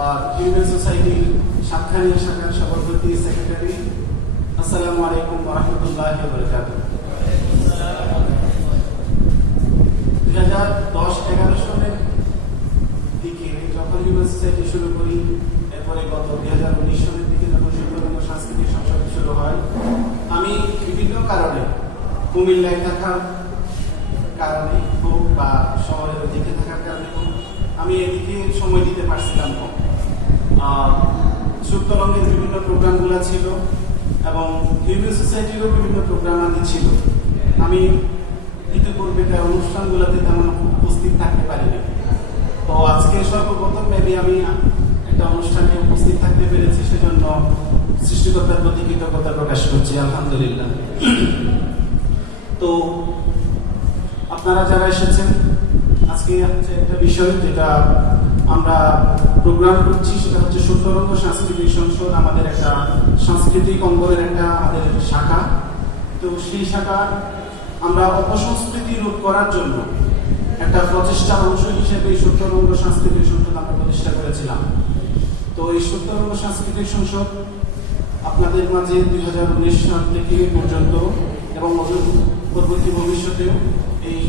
Human সোসাইটির সাতখানিয়া শাখার সভাপতি সেক্রেটারি। আসসালামু আলাইকুম ওয়া রাহমাতুল্লাহি ওয়া বারাকাতুহু। 2010-11 সালের দিকে যখন হিউম্যান সোসাইটি শুরু করি, এরপরে গত 2019 সালের দিকে যখন সুন্দরবন সাংস্কৃতিক সংসদ শুরু হয়, আমি বিভিন্ন কারণে কুমিল্লায় থাকার কারণে হোক বা শহরের দিকে থাকার কারণে হোক, আমি এদিকে সময় দিতে পারছিলাম না। সুপ্তরঙ্গের বিভিন্ন প্রোগ্রামগুলো ছিল এবং হিউম্যান সোসাইটিরও বিভিন্ন প্রোগ্রাম আদি ছিল। আমি ইতিপূর্বেকার অনুষ্ঠানগুলোতে তেমন উপস্থিত থাকতে পারিনি। তো আজকে সর্বপ্রথম আমি একটা অনুষ্ঠানে উপস্থিত থাকতে পেরেছি, সেজন্য সৃষ্টিকর্তার প্রতি কৃতজ্ঞতা প্রকাশ করছি, আলহামদুলিল্লাহ। তো আপনারা যারা এসেছেন, আজকে হচ্ছে একটা বিষয় যেটা আমরা প্রোগ্রাম করছি, সেটা হচ্ছে সুন্দরবন সাংস্কৃতিক সংসদ, আমাদের একটা সাংস্কৃতিক অঙ্গনের একটা আমাদের শাখা। তো সেই শাখা আমরা অপসংস্কৃতি রোধ করার জন্য একটা প্রচেষ্টার অংশ হিসেবে এই সুন্দরবন সাংস্কৃতিক সংসদ আমরা প্রতিষ্ঠা করেছিলাম। তো এই সুন্দরবন সাংস্কৃতিক সংসদ আপনাদের মাঝে 2019 সাল থেকে পর্যন্ত এবং পরবর্তী ভবিষ্যতেও এই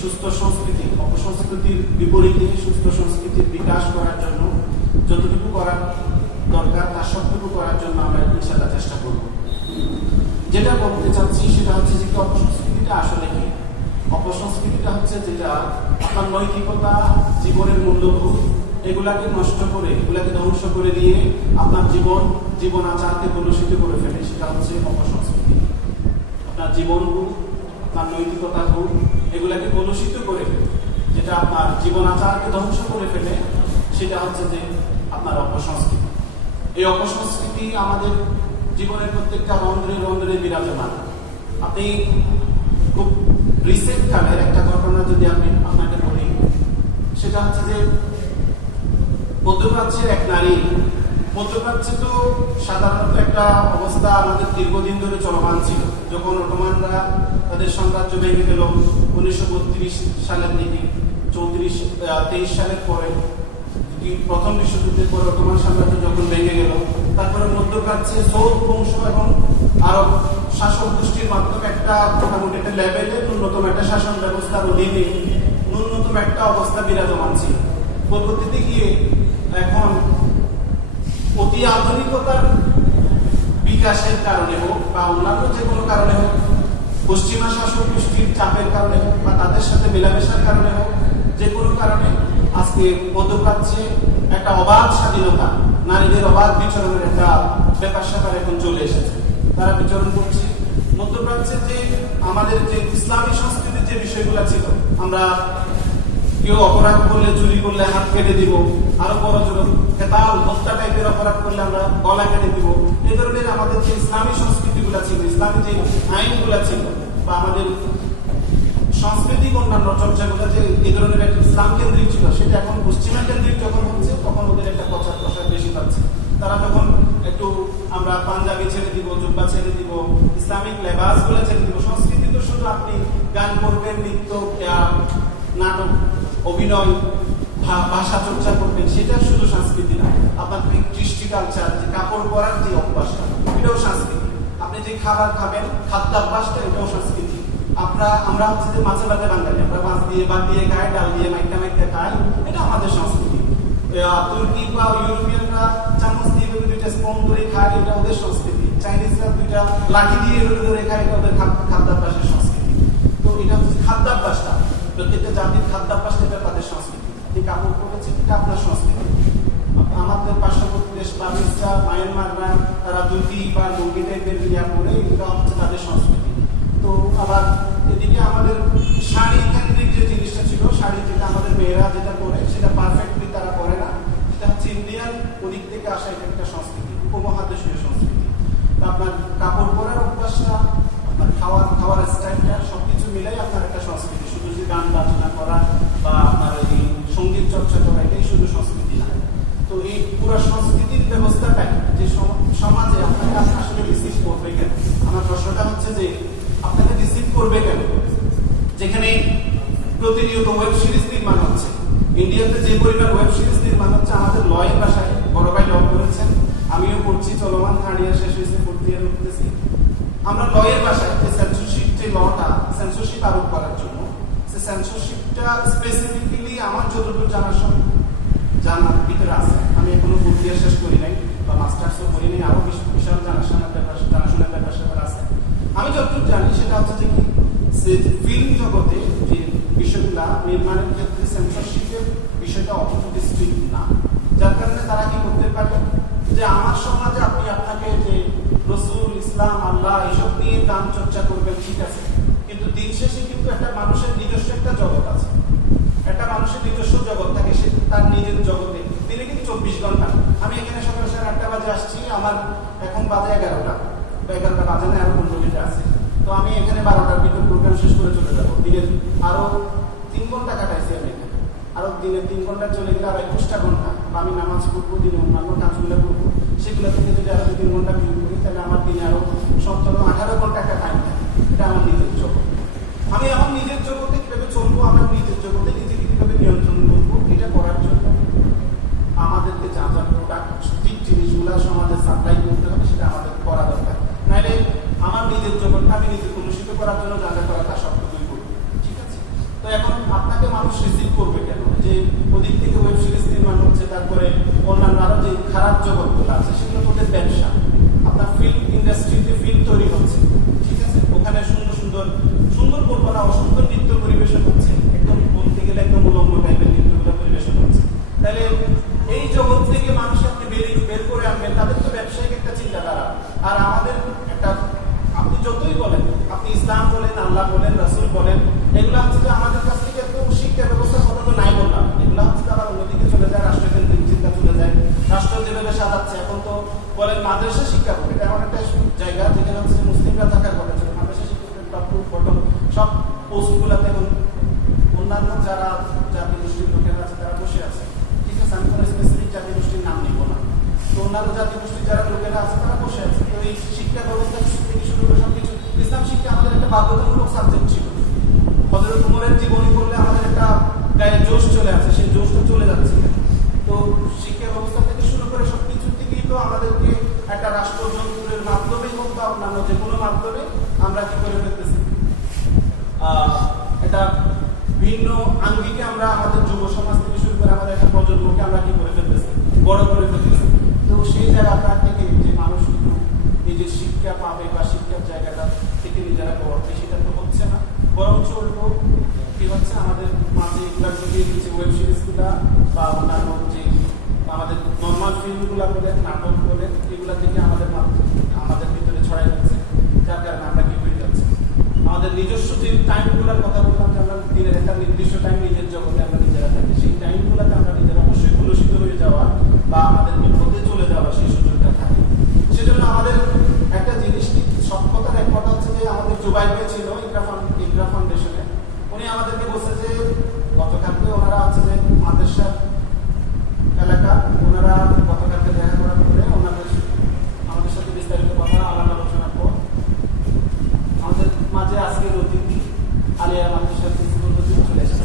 সুস্থ সংস্কৃতি, অপসংস্কৃতির বিপরীতে সুস্থ সংস্কৃতির বিকাশ করার জন্য যতটুকু করার দরকার তার সবটুকু করার জন্য আমরা ইনশাআল্লাহ চেষ্টা করব। যেটা বলতে চাচ্ছি সেটা হচ্ছে যে অপসংস্কৃতিটা আসলে কি? অপসংস্কৃতিটা হচ্ছে যেটা আপনার নৈতিকতা, জীবনের মূল্যবোধ এগুলাকে নষ্ট করে, এগুলাকে ধ্বংস করে দিয়ে আপনার জীবন আচারকে কলুষিত করে ফেলে, সেটা হচ্ছে অপসংস্কৃতি। আপনার জীবন বোধ, আপনার নৈতিকতা বোধ এগুলাকে কলুষিত করে ফেলে, যেটা আপনার জীবন আচারকে ধ্বংস করে ফেলে, সেটা হচ্ছে যে আপনার অপসংস্কৃতি। এই অপসংস্কৃতি আমাদের জীবনের প্রত্যেকটা রন্ধ্রে রন্ধ্রে বিরাজমান। আপনি খুব রিসেন্ট কালের একটা ঘটনা যদি আমি আপনাকে বলি, সেটা হচ্ছে যে মধ্যপ্রাচ্যের এক নারী, মধ্যপ্রাচ্যে তো সাধারণত একটা অবস্থা আমাদের দীর্ঘদিন ধরে চলমান ছিল। যখন অটোমানরা তাদের সাম্রাজ্য ভেঙে গেল 1932 সালের দিকে, 23 সালের পরে, প্রথম বিশ্বযুদ্ধের পর অটোমান সাম্রাজ্য যখন ভেঙে গেল, তারপরে মধ্যপ্রাচ্যে সৌদ বংশ এবং আরব শাসক গোষ্ঠীর মাধ্যমে একটা মোটামুটি একটা লেভেলে ন্যূনতম একটা শাসন ব্যবস্থার অধীনে ন্যূনতম একটা অবস্থা বিরাজমান ছিল। পরবর্তীতে গিয়ে এখন অতি আধুনিকতার বিকাশের কারণে হোক বা অন্যান্য যে কোনো কারণে হোক, পশ্চিমা শাসক গোষ্ঠীর চাপের কারণে হোক বা তাদের সাথে মেলামেশার কারণে হোক, যে কোনো কারণে আজকে মধ্যপ্রাচ্যে একটা অবাধ স্বাধীনতা, নারীদের অবাধ বিচরণের একটা ব্যাপার স্যাপার এখন চলে এসেছে। তারা বিচরণ করছে মধ্যপ্রাচ্যে। যে আমাদের যে ইসলামী সংস্কৃতির যে বিষয়গুলো ছিল, আমরা কেউ অপরাধ করলে, চুরি করলে হাত কেটে দিব, আরো বড় জোর হেতাল হত্যা টাইপের অপরাধ করলে আমরা গলা কেটে দিব, এই ধরনের আমাদের যে ইসলামী সংস্কৃতিগুলো ছিল, ইসলামী যে আইনগুলো ছিল বা আমাদের সাংস্কৃতিক অন্যান্য চর্চাগুলো যে এই ধরনের একটা ইসলাম কেন্দ্রিক ছিল, সেটা এখন পশ্চিমা কেন্দ্রিক যখন হচ্ছে, তখন ওদের একটা প্রচার প্রসার বেশি পাচ্ছে। তারা যখন একটু আমরা পাঞ্জাবি ছেড়ে দিব, জুব্বা ছেড়ে দিব, ইসলামিক লেবাস গুলো ছেড়ে দিব, সংস্কৃতি তো শুধু আপনি গান করবেন, নৃত্য, নাটক, অভিনয়, ভাষা চর্চা করবেন, সেটা শুধু সংস্কৃতি না। আপনার কৃষ্টি কালচার, যে কাপড় পরার যে অভ্যাসটা, এটাও সংস্কৃতি। আপনি যে খাবার খাবেন, খাদ্যাভ্যাসটা, এটাও সংস্কৃতি। আমরা হচ্ছে যে মাছে ভাতে বাঙালি, আমরা মাছ দিয়ে ভাত দিয়ে খাই, ডাল দিয়ে মাইকা খাই, এটা আমাদের সংস্কৃতি। তুর্কি বা ইউরোপিয়ানরা চামচ দিয়ে দুইটা স্পুন ধরে খায়, এটা ওদের সংস্কৃতি। চাইনিজরা দুইটা লাঠি দিয়ে ধরে খায়, এটা ওদের খাদ্যাভ্যাসের সংস্কৃতি। তো এটা হচ্ছে খাদ্যাভ্যাসটা, প্রত্যেকটা জাতির খাদ্যাভ্যাসটা, এটা তাদের সংস্কৃতি। এই কাপড় পরেছে, এটা আপনার সংস্কৃতি। আমাদের পার্শ্ববর্তী দেশ বাংলাদেশরা, মায়ানমাররা, তারা ধুতি বা লুঙ্গি টাইপের ইয়া পরে, এটা হচ্ছে তাদের সংস্কৃতি। তো আবার এদিকে আমাদের শাড়ি কেন্দ্রিক যে জিনিসটা ছিল, শাড়ি যেটা আমাদের মেয়েরা যেটা পরে, সেটা পারফেক্টলি তারা পরে না, সেটা হচ্ছে ইন্ডিয়ান ওদিক থেকে আসা একটা সংস্কৃতি, উপমহাদেশীয় সংস্কৃতি। তো আপনার কাপড় পরার অভ্যাসটা, আপনার খাওয়ার স্টাইলটা, সবকিছু মিলাই আপনার একটা সংস্কৃতি। শুধু যে গান বাজনা করা বা আপনার এই সঙ্গীত চর্চা করা, এটাই শুধু সংস্কৃতি না। তো এই পুরো সংস্কৃতির ব্যবস্থাটাই যে সমাজে আপনাকে আসলে রিসিভ করবে কেন? আমার প্রশ্নটা হচ্ছে যে আপনাকে রিসিভ করবে কেন? যেখানে প্রতিনিয়ত ওয়েব সিরিজ নির্মাণ হচ্ছে, ইন্ডিয়াতে যে পরিমাণ ওয়েব সিরিজ নির্মাণ হচ্ছে, আমাদের লয়ের ভাষায় হয়েছে, 4th ইয়ারে উঠতেছি। আমরা লয়ের ভাষায় যে সেন্সরশিপ, যে লটা সেন্সরশিপ আরোপ করার জন্য, সে সেন্সরশিপটা স্পেসিফিক্যালি আমার যতটুকু জানার ভিতরে আছে। আমি এখনো 4th ইয়ার শেষ করি নাই বা মাস্টার্সও করি নাই, আরো বিশাল জানাশোনার ব্যাপার আছে। আমি যতটুকু জানি সেটা হচ্ছে যে কি, ফিল্ম জগতে যে বিষয়গুলা নির্মাণের ক্ষেত্রে সেন্সরশিপের বিষয়টা অতটুকু স্ট্রিক্ট না, যার কারণে তারা কি করতে পারে যে আমার সমাজে আপনি আপনাকে যে রসুল, ইসলাম, আল্লাহ এসব নিয়ে গান চর্চা করবেন, ঠিক আছে, কিন্তু দিন শেষে কিন্তু একটা মানুষের নিজস্ব একটা জগৎ আছে, একটা মানুষের নিজস্ব জগৎ থাকে, সে তার নিজের জগতে দিনে কিন্তু 24 ঘন্টা। আমি এখানে সকাল 8টা বাজে আসছি, আমার এখন বাজে 11টা বাজে না, আরো 15 মিনিট আছে। তো আমি এখানে 12টার ভিতর প্রোগ্রাম শেষ করে চলে যাবো। দিনের আরো 3 ঘন্টা কাটাইছি আমি এখানে, আরো দিনে 3 ঘন্টা চলে গেলে আরো 21টা ঘন্টা আমি নামাজ পড়বো, দিনে অন্যান্য কাজগুলো করবো, সেগুলো থেকে যদি আরো 3 ঘন্টা ভিউ করি তাহলে আমার দিনে আরো 17-18 ঘন্টা একটা টাইম থাকে। এটা আমার নিজের জগৎ। আমি আমার নিজের জগতে কিভাবে চলবো, আমার নিজের জগতে নিজেকে কিভাবে নিয়ন্ত্রণ করবো, এটা করার জন্য আমাদেরকে যা যা প্রোডাক্ট ঠিক জিনিসগুলো সমাজে সাপ্লাই করতে হবে সেটা আমাদের করা দরকার। নাইলে আমার নিজের জগৎটা আমি নিজে কলুষিত করার জন্য যা যা করা তার সবটুকুই করবো, ঠিক আছে। তো এখন আপনাকে মানুষ রিসিভ করবে কেন? যে ওদিক থেকে ওয়েব সিরিজ নির্মাণ হচ্ছে, তারপরে অন্যান্য আরো যে খারাপ জগৎগুলো আছে সেগুলো তোদের ব্যবসা। আপনার ফিল্ম ইন্ডাস্ট্রিতে ফিল্ম তৈরি হচ্ছে, ঠিক আছে, ওখানে সুন্দর সুন্দর সুন্দর বলবো না, অসুন্দর নৃত্য পরিবেশন হচ্ছে, একদম বলতে গেলে একদম উলঙ্গ টাইপের নৃত্যগুলো পরিবেশন হচ্ছে। তাহলে এই জগৎ থেকে মানুষ আপনি বের করে আনবেন, তাদের তো ব্যবসায়িক একটা চিন্তাধারা। আর আমাদের একটা, আপনি যতই বলেন, আপনি ইসলাম বলেন, আল্লাহ বলেন, রাসূল বলেন, এগুলো হচ্ছে যে আমাদের কাছ থেকে একটু শিক্ষা ব্যবস্থার কথা তো নাই বললাম, এগুলো হচ্ছে আবার অন্যদিকে চলে যায়, রাষ্ট্রকেন্দ্রিক চিন্তা চলে যায়। রাষ্ট্র যেভাবে সাজাচ্ছে এখন তো বলেন মাদ্রাসা শিক্ষা বোর্ড, এটা এমন একটা জায়গা যেখানে হচ্ছে মুসলিমরা থাকার কথা ছিল, মাদ্রাসা শিক্ষা বোর্ড সব পোস্টগুলোতে এখন অন্যান্য যারা জাতি গোষ্ঠীর লোকেরা আছে তারা বসে আছে, ঠিক আছে। আমি কোনো স্পেসিফিক জাতি গোষ্ঠীর নাম নিব না, তো অন্যান্য জাতি গোষ্ঠীর যারা লোকেরা আছে তারা বসে আছে। তো এই শিক্ষা ব্যবস্থা থেকে শুরু করে সবকিছু, ইসলাম শিক্ষা আমাদের একটা বাধ্যতামূলক সাবজেক্ট ছিল। হযরত উমরের জীবনী পড়লে আমাদের একটা গায়ে জোশ চলে আসে, সেই জোশটা চলে যাচ্ছে। তো শিক্ষা ব্যবস্থা থেকে শুরু করে সবকিছু থেকেই তো আমাদেরকে একটা রাষ্ট্রযন্ত্রের মাধ্যমে হোক বা অন্যান্য যে কোনো মাধ্যমে আমরা কি করে ফেলতেছি, এটা ভিন্ন আঙ্গিকে আমরা আমাদের যুব সমাজ থেকে শুরু করে আমাদের একটা প্রজন্মকে আমরা কি করে ফেলতেছি, বড় করে ফেলতেছি। তো সেই জায়গাটা থেকে যে মানুষ নিজের শিক্ষা পাবে বা শিক্ষার জায়গাটা থেকে নিজেরা পড়বে, সেটা তো হচ্ছে না, বরং চলবো কি হচ্ছে আমাদের মাঝে এগুলা ঢুকিয়ে দিচ্ছে, ওয়েব সিরিজগুলা বা অন্যান্য যে আমাদের নর্মাল ফিল্মগুলা বলেন, নাটক বলেন, এগুলা থেকে আমাদের ভিতরে ছড়াই যাচ্ছে, যার কারণে আমরা কি হয়ে যাচ্ছে। আমাদের নিজস্ব যে টাইমগুলোর কথা বললাম, যে আমরা দিনের একটা নির্দিষ্ট টাইম নিজের জগতে আমরা নিজেরা থাকি, সেই টাইমগুলোতে আমরা নিজেরা অবশ্যই কলুষিত হয়ে যাওয়া বা আমাদের বিপদে চলে যাওয়া সেই সুযোগটা থাকে। সেজন্য আমাদের একটা জিনিস সব কথার এক কথা হচ্ছে যে আমাদের জুবাইবে ছিল ইকরা ফাউন্ডেশনে, উনি আমাদেরকে বলছে যে গতকালকে ওনারা আছে যে মাদ্রাসার এলাকা, ওনারা গতকালকে দেখা করার পরে আমাদের সাথে বিস্তারিত কথা আলোচনার পর আমাদের মাঝে আজকের অতিথি আলিয়া মাদ্রাসার প্রিন্সিপাল চলে এসেছে।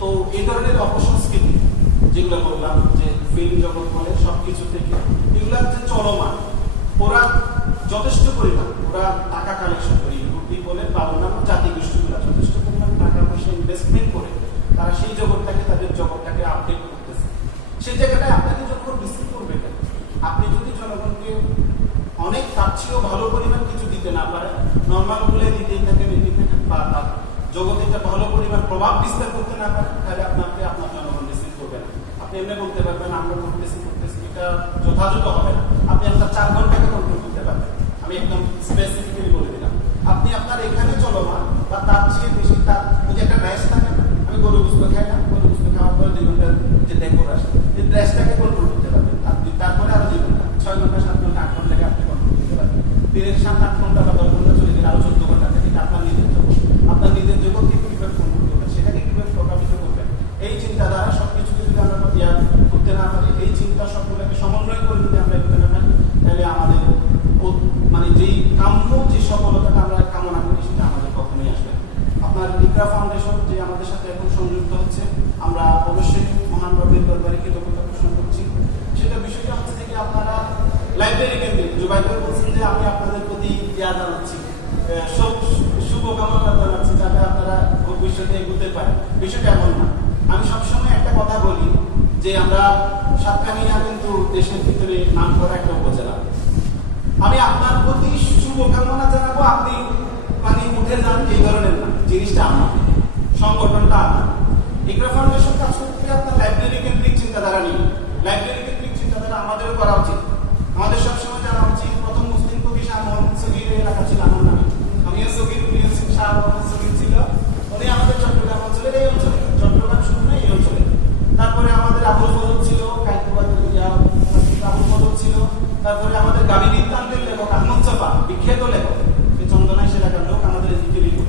তো এই ধরনের অপসংস্কৃতি যেগুলো বললাম, যে ফিল্ম জগৎ বলে সবকিছু থেকে এগুলা যে চলমান, ওরা যথেষ্ট পরিমাণ ওরা টাকা কালেকশন করে, ইউরোপি বলে বা অন্যান্য জাতি গোষ্ঠীগুলো যথেষ্ট পরিমাণ টাকা পয়সা ইনভেস্টমেন্ট করে তারা সেই জগৎটাকে, তাদের জগৎটাকে আপডেট করতেছে। সেই জায়গাটায় আপনাকে যখন রিসিভ করবে, আপনি যদি জনগণকে অনেক তার চেয়েও ভালো পরিমাণ কিছু দিতে না পারেন, নর্মাল গুলো দিতেই থাকেন বা তার জগতে একটা ভালো পরিমাণ প্রভাব বিস্তার করতে না পারেন, তাহলে আপনাকে আপনার জনগণ রিসিভ করবে না। আপনি এমনি বলতে পারবেন আমরা করতেছি, এটা যথাযথ হবে না, আপনি আপনার 4 ঘন্টাকে কন্ট্রোল করতে পারবেন। আমি একদম স্পেসিফিক্যালি বলে দিলাম, আপনি আপনার এখানে চলমান বা তার চেয়ে বেশি, তার যে একটা র্যাশ থাকে না, আমি গরু গুস্ত খাই না, গরু গুস্ত খাওয়ার পরে 2 ঘন্টার যে ডেকোর আসে, এই র্যাশটাকে কন্ট্রোল করতে পারবেন আপনি। তারপরে আরো 2 ঘন্টা, 6 ঘন্টা 7 ঘন্টা 8 ঘন্টাকে আপনি কন্ট্রোল করতে পারবেন। দিনের 7-8 ঘন্টা বা 10 ঘন্টা চলে গেলে আরো 14 ঘন্টা থেকে আপনার নিজের জগৎ, আপনার নিজের জগৎকে কিভাবে কন্ট্রোল করবেন, সেটাকে কিভাবে প্রভাবিত করবেন, এই চিন্তাধারা সবকিছু যদি আমরা করতে না পারি, এই চিন্তা সবগুলোকে সমন্বয় করে যদি আমরা এগোতে না পারি, তাহলে আমাদের মানে যেই কাম্য যে সফলতাটা আমরা কামনা করি সেটা আমাদের কখনোই আসে ইকরা ফাউন্ডেশন যে আমাদের সাথে এখন সংযুক্ত হচ্ছে, আমরা অবশ্যই মহান রবের দরবারে কৃতজ্ঞতা পোষণ করছি। সেটা বিষয়টা হচ্ছে যে আপনারা লাইব্রেরি কেন্দ্রিক জুবাইর ভাই বলছেন যে আমি আপনাদের প্রতি ইয়া জানাচ্ছি, শুভকামনা জানাচ্ছি যাতে আপনারা ভবিষ্যতে এগোতে পারেন। বিষয়টা এমন না। আমি সবসময় একটা কথা বলি যে আমরা সাতকানিয়া কিন্তু দেশের ভিতরে নাম করা একটা উপজেলা। আমি আপনার প্রতি শুভকামনা জানাবো, আপনি মানে উঠে যান এই ধরনের না। জিনিসটা আমার, সংগঠনটা আমার। ইকরা ফাউন্ডেশন কাজ করতে আপনার লাইব্রেরি কেন্দ্রিক চিন্তাধারা নেই। লাইব্রেরি কেন্দ্রিক চিন্তাধারা আমাদেরও করা উচিত। আমাদের সবসময় জানা উচিত প্রথম মুসলিম কবি শাহ মোহাম্মদ সগীর এলাকা ছিল আমার নামে, আমিও সগীর, উনিও শাহ মোহাম্মদ সগীর ছিল। উনি আমাদের চট্টগ্রাম অঞ্চলের এই অঞ্চলে, চট্টগ্রাম শুধু না এই অঞ্চলে। তারপরে আমাদের আবুল ফজল ছিল, আবুল ফজল ছিল। তারপরে আমাদের গাবি বৃত্তান্তের লেখক আহমদ চাপা, বিখ্যাত লেখক, চন্দনাইশ এলাকার লোক, আমাদের এদিকে লিখক।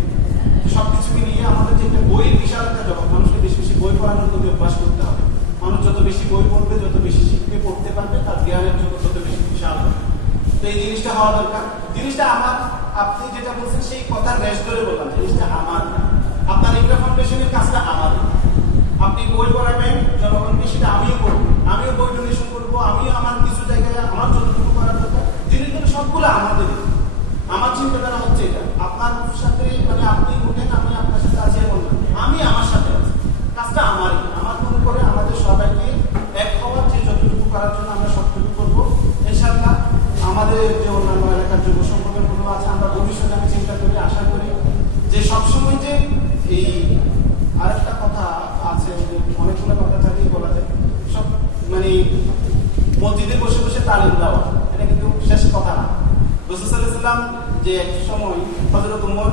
সবকিছুকে নিয়ে আমাদের যে একটা বইয়ের বিশাল একটা জগৎ, মানুষকে বেশি বেশি বই পড়ানোর প্রতি অভ্যাস করতে হবে। মানুষ যত বেশি বই পড়বে, যত বেশি শিখবে, পড়তে পারবে, তার জ্ঞানের জগৎ তত বেশি বিশাল হবে। তো এই জিনিসটা হওয়া দরকার। জিনিসটা আমার, আপনি যেটা বলছেন সেই কথার রেশ ধরে বললাম, জিনিসটা আমার না। আপনার ইকরা ফাউন্ডেশনের কাজটা আমার। আপনি বই পড়াবেন জনগণকে, সেটা আমিও করবো, আমিও বই ডোনেশন করবো, আমিও আমার কিছু জায়গায় আমার যতটুকু করার দরকার, জিনিসগুলো সবগুলো আমাদের। আমার চিন্তাধারা হচ্ছে এটা, আপনার সাথে মানে আপনি উঠেন, আমি আপনার সাথে আছি এমন না, আমি আমার সাথে আছি, কাজটা আমারই। আমার মনে করে আমাদের সবাইকে এক হওয়ার যে যতটুকু করার জন্য আমরা সবটুকু করবো ইনশাআল্লাহ। আমাদের যে অন্যান্য এলাকার যুব সংগঠনগুলো আছে, আমরা ভবিষ্যতে আমি চিন্তা করি, আশা করি যে সবসময় যে এই আরেকটা কথা আছে, অনেকগুলো কথা চালিয়ে বলা যায়, সব মানে মসজিদে বসে বসে তালিম দেওয়া, এটা কিন্তু শেষ কথা না। রাসূল সাল্লাল্লাহু আলাইহি ওয়াসাল্লাম যে এক সময় হযরত ওমর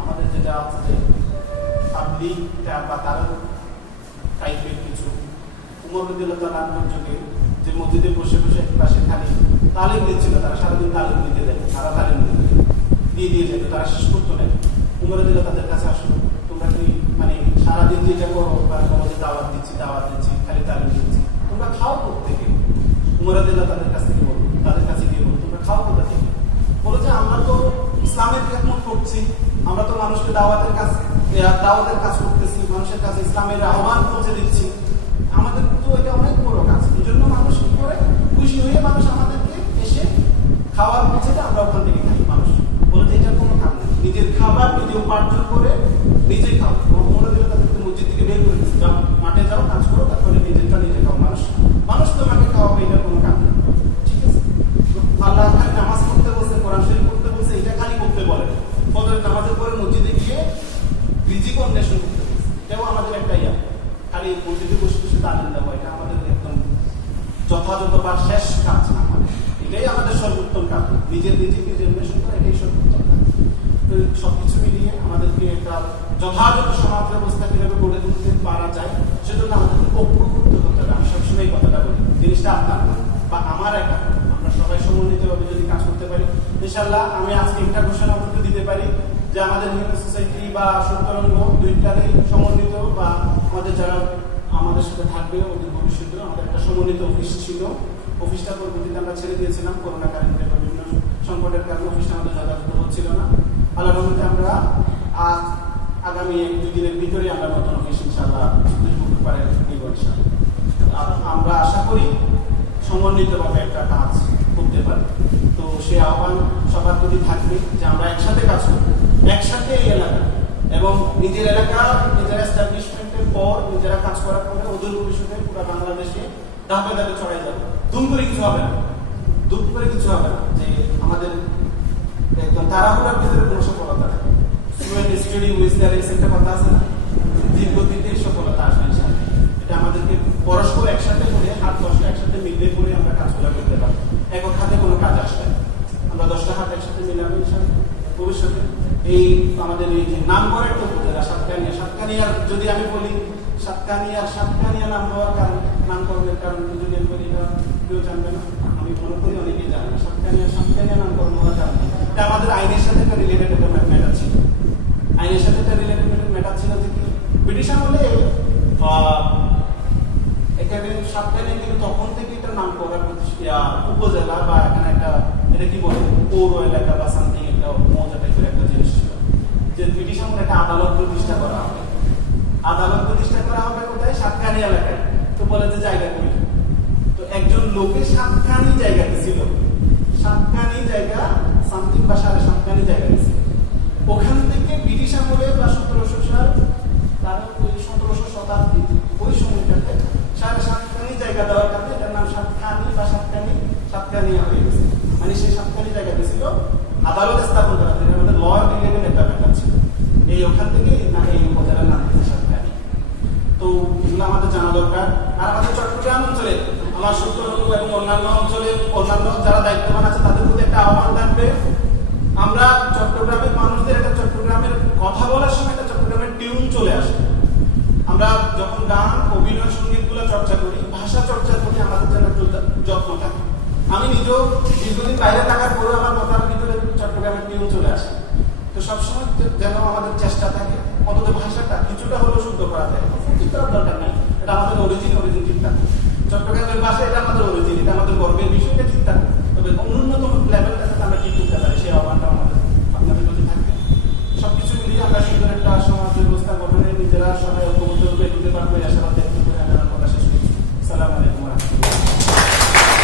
আমাদের যেটা আছে যে তাবলীগ বা তার টাইপের কিছু, ওমর রাদিয়াল্লাহু তাআলা আনহুর যুগে যে মসজিদে বসে বসে এক পাশে খালি তালিম দিচ্ছিল, তারা সারাদিন তালিম দিতে দেয়, সারা তালিম দিয়ে যেত, তারা শেষ করতো না। ওমর রাদিয়াল্লাহু তাদের কাছে আসলো, তোমরা কি মানে সারাদিন যেটা করো বা তোমাদের দাওয়াত দিচ্ছি খালি তালিম দিচ্ছি, তোমরা খাও প্রত্যেকে। ওমর রাদিয়াল্লাহু তাদের কাছ থেকে বলবো, তাদের কাছে গিয়ে বলবো তোমরা খাও কোথা থেকে? বলো যে আমরা তো ইসলামের খেদমত করছি, আমরা তো মানুষকে দাওয়াতের কাজ করতেছি, মানুষের কাছে ইসলামের আহ্বান পৌঁছে দিচ্ছি, আমাদের তো এটা অনেক বড় কাজ। এই জন্য মানুষ কি করে, খুশি হয়ে মানুষ আমাদেরকে এসে খাওয়ার পৌঁছে দেয়, আমরা ওখান থেকে খাই। মানুষ বলতে এটার কোনো কাজ নেই, নিজের খাবার নিজে উপার্জন করে নিজে খাও। মনে দিলে তাদেরকে মসজিদ থেকে বের করে দিচ্ছে, যাও মাঠে যাও, কাজ করো, তারপরে নিজেরটা নিজে খাও। মানুষ তোমাকে খাওয়াবে, এটার কোনো কাজ নেই। ঠিক আছে, আল্লাহ খালি নামাজ পড়তে বলছে, কোরআন শরীফ পড়তে বলছে, এটা খালি করতে বলে। ফজরের নামাজের পরে মসজিদে গিয়ে রিজিক অন্বেষণ করতে বলছে, এটাও আমাদের একটা ইয়া। খালি মসজিদে বসে বসে তালিম দেওয়া, এটা আমাদের একদম যথাযথ বা শেষ কাজ না। এটাই আমাদের সর্বোত্তম কাজ, নিজের রিজিক অন্বেষণ করা, এটাই সর্বোত্তম কাজ। তো সবকিছু মিলিয়ে আমাদেরকে একটা যথাযথ সমাজ ব্যবস্থা কিভাবে গড়ে তুলতে পারা যায়, সেজন্য আমাদেরকে অগ্রগতি করতে হবে। আমি সবসময় কথাটা বলি, জিনিসটা আপনার বা আমার একটা, আমরা সবাই সমন্বিতভাবে যদি কাজ করতে পারি ইনশাআল্লাহ। আমি আজকে একটা ঘোষণা করতে দিতে পারি যে আমাদের হিন্দু সোসাইটি বা সত্যরঙ্গ দুইটারই সমন্বিত, বা আমাদের যারা আমাদের সাথে থাকবে ওদের ভবিষ্যতে আমাদের একটা সমন্বিত অফিস ছিল। অফিসটা পরবর্তীতে আমরা ছেড়ে দিয়েছিলাম করোনা কারণে, বিভিন্ন সংকটের কারণে অফিসটা আমাদের যথাযথ হচ্ছিল না। আল্লাহর রহমতে আমরা আগামী 1-2 দিনের ভিতরে আমরা নতুন অফিস ইনশাআল্লাহ পারে নিব ইনশাআল্লাহ। আমরা আশা করি সমন্বিতভাবে একটা কাজ করতে পারি। তো সে আহ্বান সবার প্রতি থাকবে যে আমরা একসাথে কাজ করবো, একসাথে এই এলাকা এবং নিজের এলাকা, নিজের এস্টাবলিশমেন্টের পর নিজেরা কাজ করার পরে ওদের ভবিষ্যতে পুরো বাংলাদেশে ধাপে ধাপে ছড়াই যাবে। দুম করে কিছু হবে না, যে আমাদের একদম তাড়াহুড়ার ভিতরে কোনো সফলতা নেই। স্টাডি উইথ দ্য রেস একটা কথা আছে না, ধীর গতিতে সফলতা আসবে ইনশাআল্লাহ। এটা আমাদেরকে পরস্পর একসাথে করে, হাত 10টা একসাথে মিলিয়ে করে আমরা কাজগুলো করতে পারি। একক হাতে কোনো কাজ আসবে না, আমরা 10টা হাত একসাথে মিলাবো ইনশাআল্লাহ। ভবিষ্যতে এই আমাদের এই যে নাম করার তো উপজেলা সাতকানিয়ার যদি আমি বলি, সাতকানিয়া নাম হওয়ার কারণ, নামকরণের কারণ যদি আমি বলি, এটা কেউ জানবে না, আমি মনে করি অনেকেই জানে না। সাতকানিয়া নামকরণ হওয়ার কারণ এটা আমাদের আইনের সাথে একটা রিলেটেড একটা ম্যাটার ছিল। আইনের সাথে একটা রিলেটেড ম্যাটার ছিল যে কি ব্রিটিশ আমলে এখানে সাতকানিয়া কিন্তু তখন থেকে এটা নাম করার উপজেলা বা এখানে একটা এটা কি বলে পৌর এলাকা বা সামথিং একটা মৌজা টাইপের একটা জিনিস ছিল, যে ব্রিটিশ আমলে একটা ওকে 7খানি জায়গা দিছিল, 7খানি জায়গা সামথিং বা 7.5খানি জায়গা দিছিল। ওখান থেকে ব্রিটিশ আমলে বা 1700 সাল, তার ওই 1700 শতাব্দী ওই সময়টাতে 7.5খানি জায়গা দেওয়ার কারণে এটার নাম 7খানি বা 7খানিয়া হয়ে গেছে। মানে সেই 7খানি জায়গা দিছিল আদালত স্থাপন করা, যেটা আমাদের ল রিলেটেড একটা ব্যাপার ছিল। এই ওখান থেকে এই উপজেলার নাম দিয়েছে 7খানি। তো এগুলো আমাদের জানা দরকার। আর আমাদের চট্টগ্রাম অঞ্চলে আমার সূত্রগুলো এবং অন্যান্য অঞ্চলে অন্যান্য যারা দায়িত্ববান আছে তাদের প্রতি একটা আহ্বান থাকবে, আমরা চট্টগ্রামের মানুষদের একটা চট্টগ্রামের কথা বলার সময় একটা চট্টগ্রামের টিউন চলে আসে। আমরা যখন গান অভিনয় সঙ্গীতগুলো চর্চা করি, ভাষা চর্চা করি, আমাদের যেন একটু যত্ন থাকে। আমি নিজেও দীর্ঘদিন বাইরে থাকার পরেও